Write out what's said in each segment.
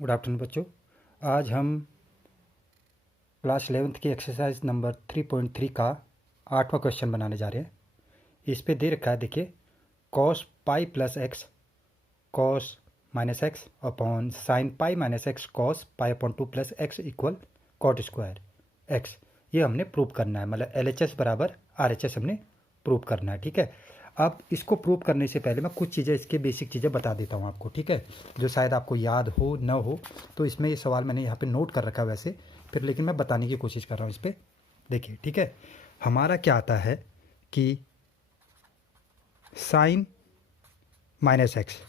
Good afternoon बच्चों। आज हम क्लास 11th की एक्सरसाइज नंबर 3.3 का 8वां क्वेश्चन बनाने जा रहे हैं। इस पे दे रखा है, देखिए, cos pi plus x cos minus x upon sine pi minus x cos pi upon 2 plus x equal cot square x. ये हमने प्रूव करना है, मतलब LHS बराबर RHS हमने प्रूव करना है। ठीक है, अब इसको प्रूव करने से पहले मैं कुछ चीज़ें, इसके बेसिक चीज़ें बता देता हूँ आपको। ठीक है, जो शायद आपको याद हो न हो। तो इसमें ये सवाल मैंने यहाँ पे नोट कर रखा है वैसे, फिर लेकिन मैं बताने की कोशिश कर रहा हूँ इस पर। देखिए, ठीक है, हमारा क्या आता है कि साइन माइनस एक्स,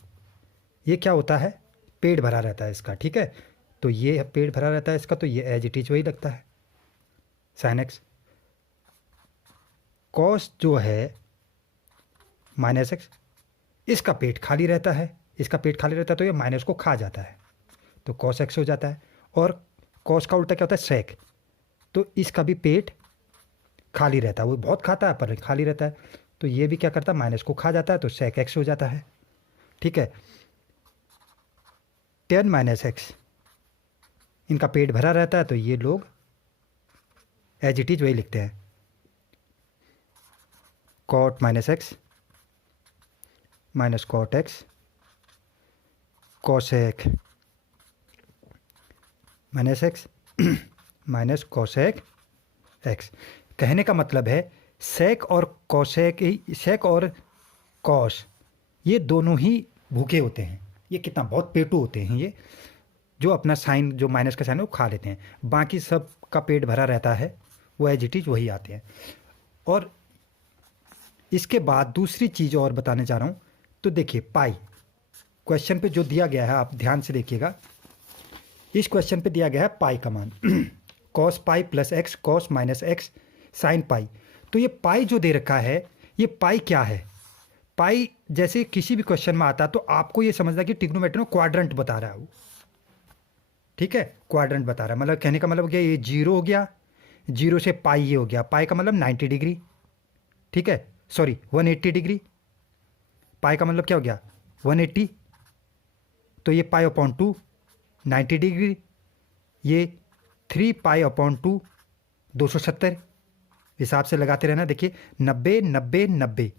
ये क्या होता है, पेड़ भरा रहता है इसका। ठीक है, तो ये पेड़ भरा रहता है इसका, तो ये एज इट इज वही लगता है साइन एक्स। कॉस जो है माइनस एक्स, इसका पेट खाली रहता है, इसका पेट खाली रहता है, तो ये माइनस को खा जाता है, तो कॉस एक्स हो जाता है। और कॉस का उल्टा क्या होता है, सेक, तो इसका भी पेट खाली रहता है, वो बहुत खाता है पर खाली रहता है, तो ये भी क्या करता है, माइनस को खा जाता है, तो सेक एक्स हो जाता है। ठीक है, टेन माइनस एक्स, इनका पेट भरा रहता है, तो ये लोग एज इट इज वही लिखते हैं, cot minus x minus cot x cosec minus x minus cosec x. कहने का मतलब है सेक और कॉसेक, सेक और कॉस, ये दोनों ही भूखे होते हैं, ये कितना बहुत पेटू होते हैं, ये जो अपना साइन, जो माइनस का साइन है वो खा लेते हैं, बाकी सब का पेट भरा रहता है, वो एज इट इज वही आते हैं। और इसके बाद दूसरी चीज़ और बताने जा रहा हूँ। तो देखिए, पाई क्वेश्चन पे जो दिया गया है, आप ध्यान से देखिएगा, इस क्वेश्चन पे दिया गया है पाई का मान cos pi plus x cos minus x sine पाई। तो ये पाई जो दे रखा है, ये पाई क्या है, पाई जैसे किसी भी क्वेश्चन में आता तो आपको ये समझना कि ट्रिग्नोमेट्री में क्वाड्रेंट बता रहा है वो। ठीक है, क्वाड्रेंट बता रहा है, मतलब कहने का मतलब क्या, ये जीरो हो गया, जीरो से पाई ये हो गया, पाई का मतलब 90 डिग्री। ठीक है, सॉरी 180 डिग्री, पाई का मतलब क्या हो गया 180, तो ये पाई अपॉन 2 90 डिग्री, ये 3 पाई अपॉन 2 270, हिसाब से लगाते रहना। देखिए 90 90 90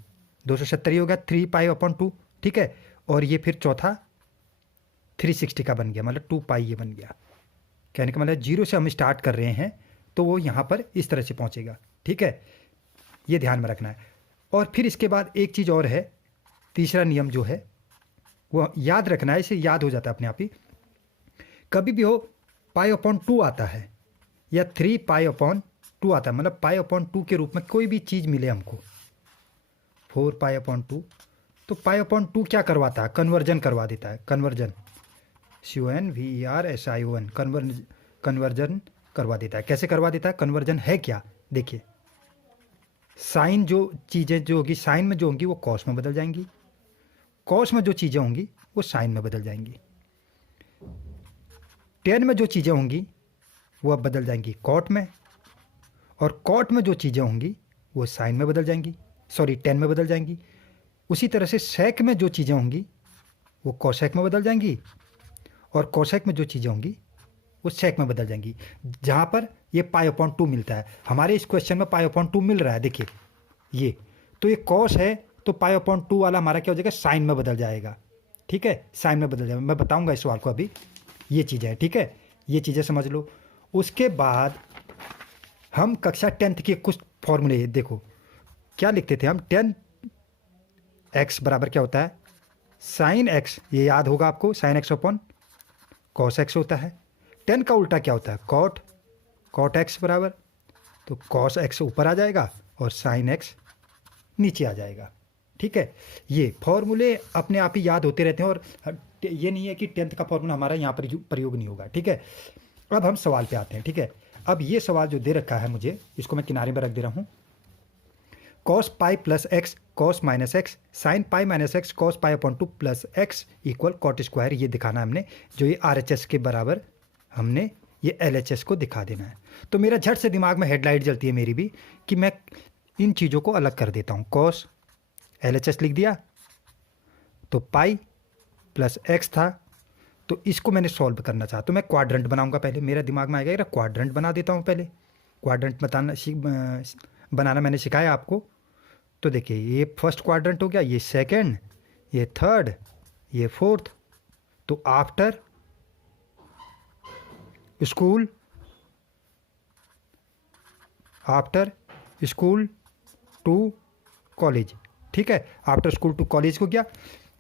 270 ही हो गया, 3 पाई अपॉन 2। ठीक है, और ये फिर चौथा 360 का बन गया, मतलब 2 पाई ये बन गया। कहने का मतलब जीरो से हम स्टार्ट कर रहे हैं, तो वो यहाँ पर इस तरह से पहुँचेगा। ठीक है, ये ध्यान में रखना है। और फिर इसके बाद एक चीज़ और है, तीसरा नियम जो है वो याद रखना है, इसे याद हो जाता है अपने आप ही। कभी भी हो पाई अपॉन 2 आता है या 3 पाई अपॉन 2 आता है, मतलब पाई अपॉन 2 के रूप में कोई भी चीज़ मिले हमको, 4 पाई अपॉन 2, तो पाई अपॉन 2 क्या करवाता है, कन्वर्जन करवा देता है, कन्वर्जन, CONVERSION, कन्वर्जन करवा देता है। कैसे करवा देता है, कन्वर्जन है क्या, देखिए, साइन जो चीज़ें जो होगी, साइन में जो होंगी वो कॉस में बदल जाएंगी, कॉस में जो चीज़ें होंगी वो साइन में बदल जाएंगी, टेन में जो चीज़ें होंगी वो अब बदल जाएंगी कॉट में, और कॉट में जो चीज़ें होंगी वो साइन में बदल जाएंगी, सॉरी टेन में बदल जाएंगी। उसी तरह से सेक में जो चीज़ें होंगी वो कोसेक में बदल जाएंगी, और कोसेक में जो चीज़ें होंगी वो सेक में बदल जाएंगी। जहाँ पर ये पाई अपॉन 2 मिलता है, हमारे इस क्वेश्चन में पाई अपॉन 2 मिल रहा है, देखिए ये, तो ये कॉस है, तो पाई अपॉन 2 वाला हमारा क्या हो जाएगा, साइन में बदल जाएगा। ठीक है, साइन में बदल जाएगा, मैं बताऊँगा इस सवाल को अभी, ये चीज़ें हैं। ठीक है, ये चीज़ें समझ लो। उसके बाद हम कक्षा 10th के कुछ फॉर्मूले देखो, क्या लिखते थे हम, 10 एक्स बराबर क्या होता है, साइन एक्स, ये याद होगा आपको, sine x upon cos x होता है। 10 का उल्टा क्या होता है, कॉट, कॉट एक्स बराबर, तो कॉस एक्स ऊपर आ जाएगा और साइन एक्स नीचे आ जाएगा। ठीक है, ये फॉर्मूले अपने आप ही याद होते रहते हैं, और ये नहीं है कि 10th का फॉर्मूला हमारा यहाँ पर प्रयोग नहीं होगा। ठीक है, अब हम सवाल पे आते हैं। ठीक है, अब ये सवाल जो दे रखा है मुझे, इसको मैं किनारे में रख दे रहा हूँ, cos pi plus x cos minus x sine pi minus x cos pi upon 2 plus x equal cot square, ये दिखाना हमने, जो ये RHS के बराबर हमने ये LHS को दिखा देना है। तो मेरा झट से दिमाग में हेडलाइट जलती है मेरी भी, कि मैं इन चीज़ों को अलग कर देता हूँ। कॉस LHS लिख दिया, तो पाई प्लस एक्स था, तो इसको मैंने सॉल्व करना चाहा तो मैं क्वाड्रेंट बनाऊंगा। पहले मेरा दिमाग में आएगा यार क्वाड्रेंट बना देता हूँ। पहले क्वाड्रेंट बनाना मैंने सिखाया आपको। तो देखिए ये फर्स्ट क्वाड्रेंट हो गया, ये सेकंड, ये थर्ड, ये फोर्थ। तो after school, after school to college, ठीक है, आफ्टर स्कूल टू कॉलेज हो गया।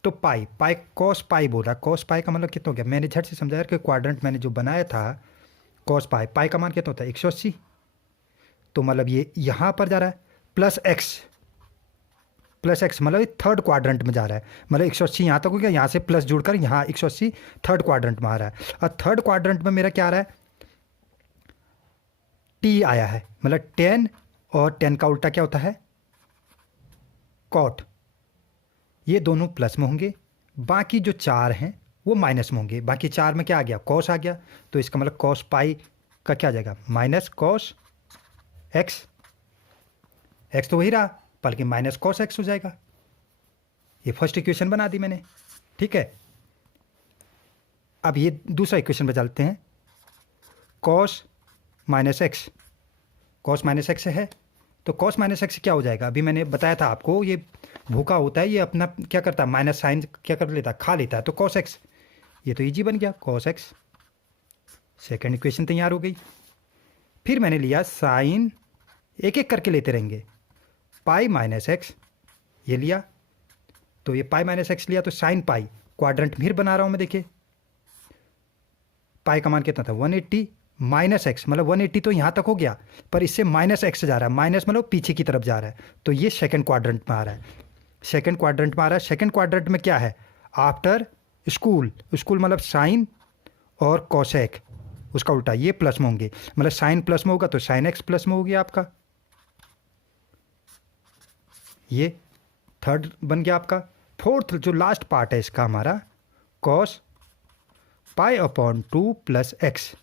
तो पाई पाई कॉस पाई बोला, कॉस पाई का मतलब कितना हो गया, मैंने झट से समझाया कि क्वाड्रेंट मैंने जो बनाया था कॉस पाई, पाई का मान कितना होता है 180। तो मतलब ये यहाँ पर जा रहा है प्लस एक्स, प्लस एक्स मतलब ये थर्ड क्वाड्रेंट में जा रहा है। मतलब 180 यहाँ तक हो गया, यहाँ से प्लस जुड़कर यहाँ 180 थर्ड क्वाड्रेंट में आ रहा है। और थर्ड क्वाड्रेंट में मेरा क्या आ रहा है, टी आया है, मतलब 10 और 10 का उल्टा क्या होता है कॉट। ये दोनों प्लस में होंगे, बाकी जो 4 हैं वो माइनस में होंगे। बाकी 4 में क्या आ गया कॉस आ गया। तो इसका मतलब कॉस पाई का क्या आ जाएगा माइनस कॉस एक्स, एक्स तो वही रहा बल्कि माइनस कॉस एक्स हो जाएगा। ये फर्स्ट इक्वेशन बना दी मैंने, ठीक है। अब ये दूसरा इक्वेशन पे चलते हैं, cos minus x, cos minus x है तो कॉस माइनस एक्स क्या हो जाएगा, अभी मैंने बताया था आपको ये भूखा होता है, ये अपना क्या करता है माइनस साइन क्या कर लेता है खा लेता है। तो कॉस एक्स, ये तो इजी बन गया कॉस एक्स, सेकेंड इक्वेशन तैयार हो गई। फिर मैंने लिया साइन, एक एक करके लेते रहेंगे, पाई माइनस एक्स ये लिया, तो ये पाई माइनस एक्स लिया तो साइन पाई, क्वाड्रेंट फिर बना रहा हूँ मैं, देखिए पाई का मान कितना था 180 माइनस एक्स, मतलब 180 तो यहाँ तक हो गया पर इससे माइनस एक्स जा रहा है, माइनस मतलब पीछे की तरफ जा रहा है। तो ये सेकंड क्वाड्रेंट में आ रहा है, सेकंड क्वाड्रेंट में आ रहा है। सेकंड क्वाड्रेंट में क्या है आफ्टर स्कूल, स्कूल मतलब साइन और कॉसेक उसका उल्टा, ये प्लस में होंगे, मतलब साइन प्लस में होगा तो साइन एक्स प्लस में हो गया आपका। ये थर्ड बन गया आपका। फोर्थ जो लास्ट पार्ट है इसका हमारा cos pi upon 2 plus x.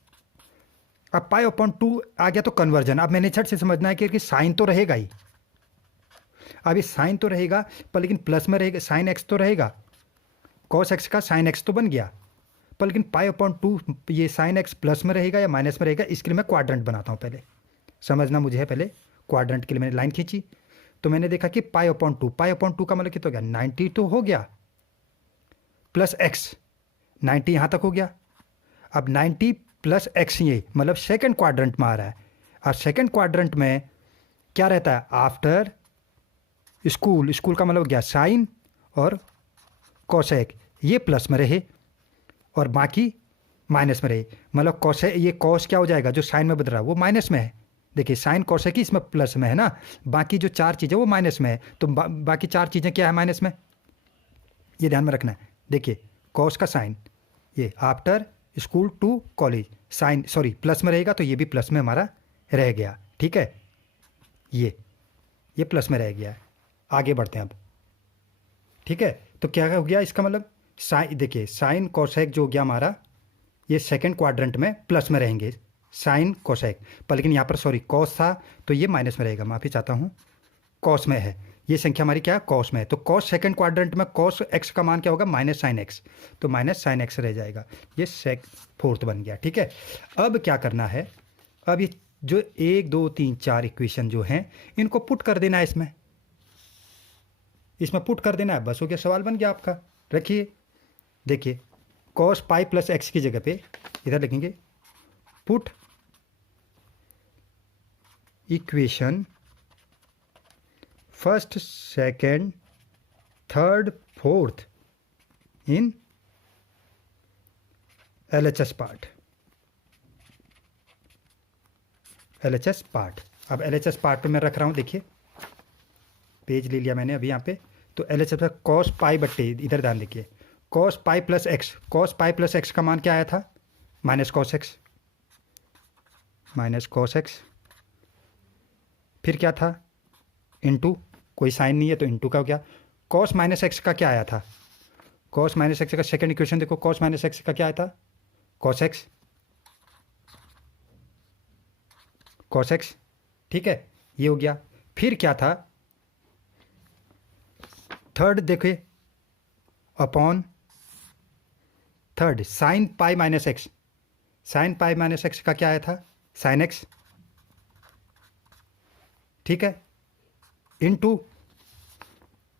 अब पाई अपॉन 2 आ गया तो कन्वर्जन, अब मैंने झट से समझना है कि साइन तो रहेगा ही, अब ये साइन तो रहेगा पर लेकिन प्लस में रहेगा, साइन एक्स तो रहेगा, कॉस एक्स का साइन एक्स तो बन गया पर लेकिन पाई अपॉन 2 ये साइन एक्स प्लस में रहेगा या माइनस में रहेगा, इसके लिए मैं क्वाड्रेंट बनाता हूँ। पहले समझना मुझे है, पहले क्वाड्रेंट के लिए मैंने लाइन खींची तो मैंने देखा कि पाई अपॉन 2, पाई अपॉन 2 का मतलब कितना हो गया 90 तो हो गया, प्लस एक्स 90 यहाँ तक हो गया। अब 90 प्लस एक्स ये मतलब सेकंड क्वाड्रेंट में आ रहा है। अब सेकंड क्वाड्रेंट में क्या रहता है आफ्टर स्कूल, स्कूल का मतलब हो गया साइन और कॉसेक, ये प्लस में रहे और बाकी माइनस में रहे, मतलब कॉसे ये कॉस क्या हो जाएगा जो साइन में बदल रहा है वो माइनस में है। देखिए साइन कॉसेक इसमें प्लस में है ना, बाकी जो 4 चीज़ें वो माइनस में है, तो बाकी 4 चीज़ें क्या है माइनस में, ये ध्यान में रखना है। देखिए कॉस का साइन, ये after school to college sine sorry plus में रहेगा तो ये भी प्लस में हमारा रह गया, ठीक है, ये प्लस में रह गया। आगे बढ़ते हैं अब, ठीक है। तो क्या हो गया इसका मतलब साइन, देखिए साइन कोसेक जो हो गया हमारा ये सेकंड क्वाड्रेंट में प्लस में रहेंगे साइन कोसेक, पर लेकिन यहाँ पर सॉरी कॉस था तो ये माइनस में रहेगा, माफ़ी चाहता हूँ, कॉस में है, ये संख्या हमारी क्या है कॉस में है। तो कॉस सेकंड क्वाड्रेंट में कॉस एक्स का मान क्या होगा माइनस साइन एक्स, तो माइनस साइन एक्स रह जाएगा, ये फोर्थ बन गया, ठीक है। अब क्या करना है, अब ये जो 1 2 3 4 इक्वेशन जो हैं इनको पुट कर देना है इसमें पुट कर देना है, बस हो गया, सवाल बन गया आपका। रखिए देखिए कॉस पाई प्लस एक्स की जगह पे इधर लिखेंगे put equation first second third fourth in LHS part, LHS part. अब LHS पार्ट पे मैं रख रहा हूँ, देखिए पेज ले लिया मैंने अभी यहाँ पे, तो LHS पर कॉस पाई बट्टे इधर ध्यान देखिए cos pi plus x, cos pi plus x का मान क्या आया था minus cos x, minus cos x, फिर क्या था इनटू, कोई साइन नहीं है तो इनटू का हो गया, कॉस माइनस एक्स का क्या आया था, कॉस माइनस एक्स का सेकंड इक्वेशन देखो, कॉस माइनस एक्स का क्या आया था कॉस एक्स, कॉस एक्स, ठीक है, ये हो गया। फिर क्या था थर्ड देखिए upon third sign pi minus x, sine pi minus x का क्या आया था, साइन एक्स, ठीक है, इनटू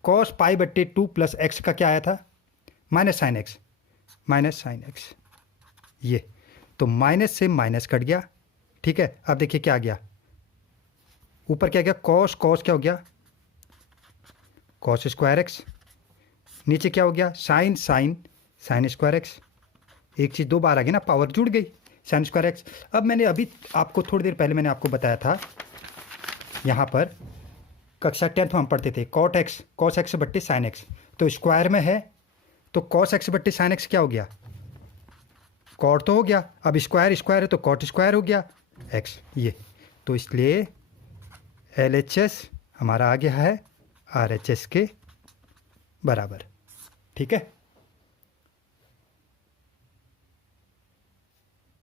कॉस पाई बट्टे 2 प्लस एक्स का क्या आया था, minus sine x, minus sine x. ये तो माइनस से माइनस कट गया, ठीक है। अब देखिए क्या आ गया, ऊपर क्या गया, कॉस, कॉस क्या हो गया, कॉस स्क्वायर एक्स, नीचे क्या हो गया, sine, sine, sine square x. एक चीज़ दो बार आ गई ना, पावर जुड़ गई, साइन स्क्वायर एक्स। अब मैंने अभी आपको थोड़ी देर पहले मैंने आपको बताया था, यहाँ पर कक्षा 10th में हम पढ़ते थे कॉट एक्स, कॉस एक्स बट्टे साइन एक्स, तो स्क्वायर में है तो कॉस एक्स बट्टे साइन एक्स क्या हो गया, कॉट तो हो गया, अब स्क्वायर स्क्वायर है तो कॉट स्क्वायर हो गया एक्स। ये तो इसलिए LHS हमारा आ गया है RHS के बराबर, ठीक है।